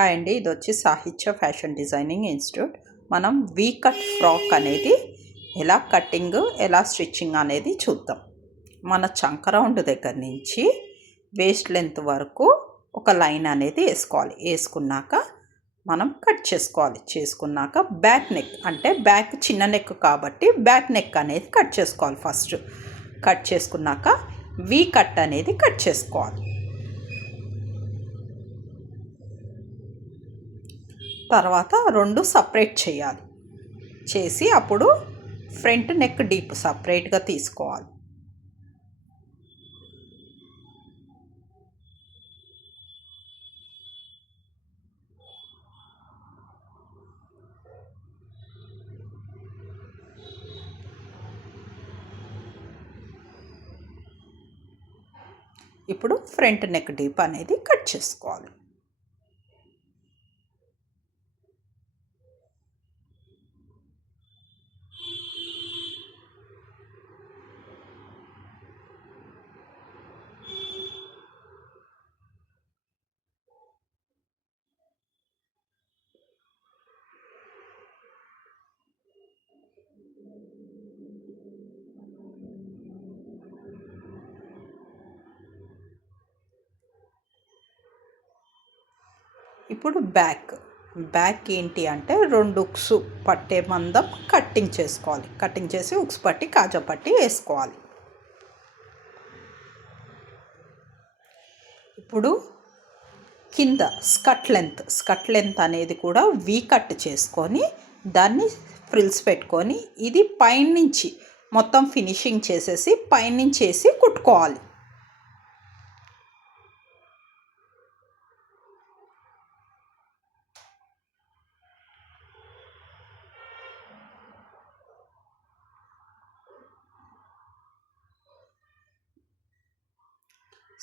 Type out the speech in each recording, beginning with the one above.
Hi అండి, ఇది వచ్చి సాహిత్య ఫ్యాషన్ డిజైనింగ్ ఇన్స్టిట్యూట్. మనం వీ కట్ ఫ్రాక్ అనేది ఎలా కటింగ్ ఎలా స్టిచ్చింగ్ అనేది చూద్దాం. మన చంక రౌండ్ దగ్గర నుంచి వేస్ట్ లెంత్ వరకు ఒక లైన్ అనేది వేసుకోవాలి. వేసుకున్నాక మనం కట్ చేసుకోవాలి. చేసుకున్నాక బ్యాక్ నెక్ అంటే బ్యాక్ చిన్న నెక్ కాబట్టి బ్యాక్ నెక్ అనేది కట్ చేసుకోవాలి. ఫస్ట్ కట్ చేసుకున్నాక వీ కట్ అనేది కట్ చేసుకోవాలి. తర్వాత రెండు సపరేట్ చేయాలి. చేసి అప్పుడు ఫ్రంట్ నెక్ డీప్ సపరేట్గా తీసుకోవాలి. ఇప్పుడు ఫ్రంట్ నెక్ డీప్ అనేది కట్ చేసుకోవాలి. ఇప్పుడు బ్యాక్ ఏంటి అంటే రెండు ఉక్స్ పట్టే మందం కటింగ్ చేసుకోవాలి. కటింగ్ చేసి ఉక్స్ పట్టి కాజా పట్టి వేసుకోవాలి. ఇప్పుడు కింద స్కర్ట్ లెంత్ అనేది కూడా వీ కట్ చేసుకొని దాన్ని ఫ్రిల్స్ పెట్టుకొని ఇది పైనుంచి మొత్తం ఫినిషింగ్ చేసేసి పైనుంచి వేసి కుట్టుకోవాలి.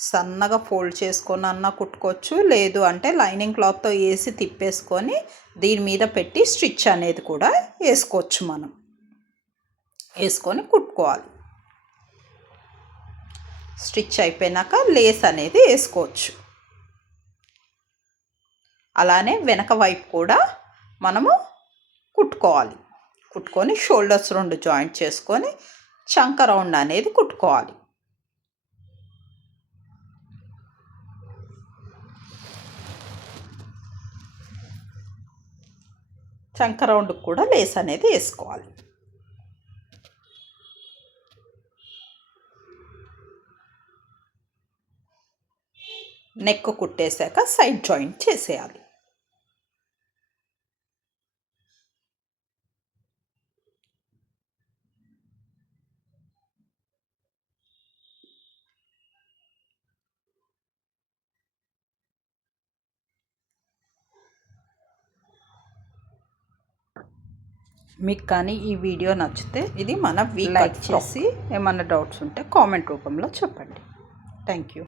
సన్నగా ఫోల్డ్ చేసుకొని అన్నా కుట్టుకోవచ్చు. లేదు అంటే లైనింగ్ క్లాత్తో వేసి తిప్పేసుకొని దీని మీద పెట్టి స్టిచ్ అనేది కూడా వేసుకోవచ్చు. మనం వేసుకొని కుట్టుకోవాలి. స్టిచ్ అయిపోయినాక లేస్ అనేది వేసుకోవచ్చు. అలానే వెనక వైపు కూడా మనము కుట్టుకోవాలి. కుట్టుకొని షోల్డర్స్ రెండు జాయింట్ చేసుకొని చంక రౌండ్ అనేది కుట్టుకోవాలి. చంక రౌండ్కి కూడా లేస్ అనేది వేసుకోవాలి. నెక్ కుట్టేశాక సైడ్ జాయింట్ చేసేయాలి. మీకు కానీ ఈ వీడియో నచ్చితే ఇది మన లైక్ చేసి ఏమన్నా డౌట్స్ ఉంటే కామెంట్ రూపంలో చెప్పండి. Thank you.